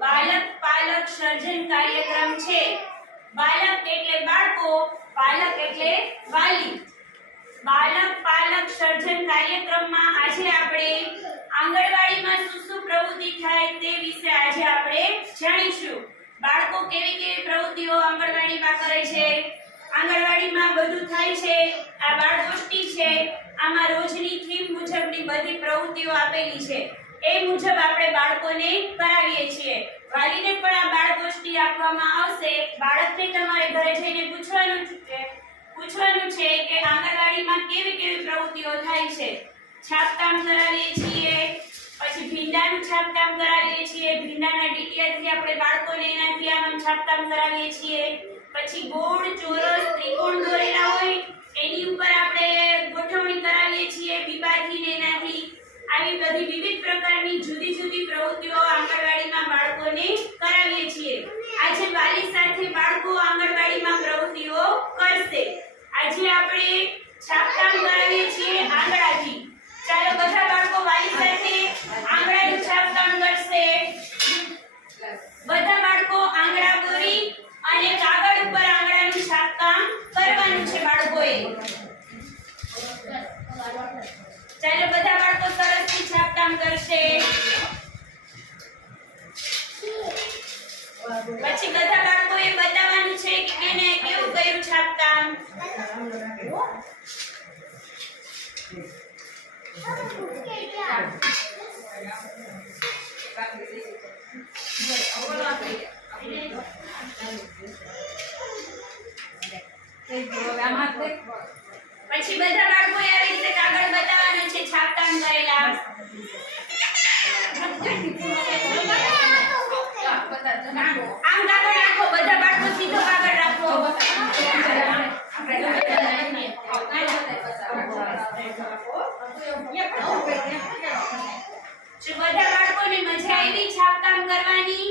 બાલક, પાલક સર્જન કાર્યક્રમ છે. બાલક એટલે બાળકો, પાલક એટલે વાલી. બાલક, પાલક સર્જન કાર્યક્રમમાં આજે આપણે આંગણવાડીમાં શું શું પ્રવૃત્તિ થાય તે વિશે આજે આપણે જાણીશું. બાળકો કેવી કેવી પ્રવૃત્તિઓ આંગણવાડીમાં કરે છે? આંગણવાડીમાં બધું થાય છે? આ બાળગોષ્ઠી છે? આમાં રોજની થીમ મુજબની બધી પ્રવૃત્તિઓ આપેલી છે. એ મુજબ આપણે બાળકોને કરાવીએ છીએ. વાલીને પણ આ બાળગોષ્ઠી આપવામાં આવશે. બાળકને તમારે ઘરે જઈને પૂછવાનું છે. પૂછવાનું છે કે આંગણવાડીમાં કેવી કેવી પ્રવૃત્તિઓ થાય છે. છાપકામ કરાવીએ છીએ, પછી ભીંડાનું છાપકામ કરાવીએ છીએ. ભીંડાના ડીટીએલથી આપણે બાળકોને એનાથી આમ છાપકામ કરાવીએ છીએ. પછી ગોળ, ચોરસ, ત્રિકોણ દોરેલા હોય, એની ઉપર આવી બધી વિવિધ પ્રકારની જુદી જુદી પ્રવૃત્તિઓ આંગણવાડીમાં બાળકોને કરાવીએ છીએ. આજે વાલી સાથે બાળકો આંગણવાડીમાં પ્રવૃત્તિઓ કરશે. આજે આપણે છાપકામ કરાવીએ છીએ આંગળાથી ચાલો બધા બાળકો વાલી સાથે આંગળાનું છાપકામ કરશે. બધા બાળકો આંગળા દોરી અને કાગળ ઉપર આંગળાનું છાપકામ કરવાનું છે બાળકોએ. ચાલો બધા બાળકો છાપકામ કરશે. પછી બધા બાળકોએ બતાવવાનું છે કે એને કેવું કર્યું છાપકામ પછી બધા બાળકો આવી રીતે કાગળ બતાવવાનું છે છાપકામ કરેલા. બધા બાળકો સીધો કાગળ રાખો. બધા બાળકોને મજા આવી છાપકામ કરવાની.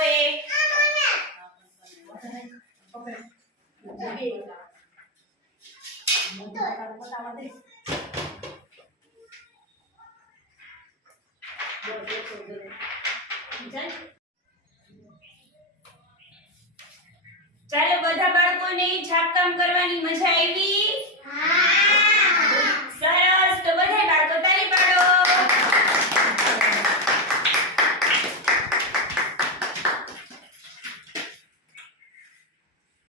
બાળકોએ ચાલો બધા બાળકોને છાપકામ કરવાની મજા આવી.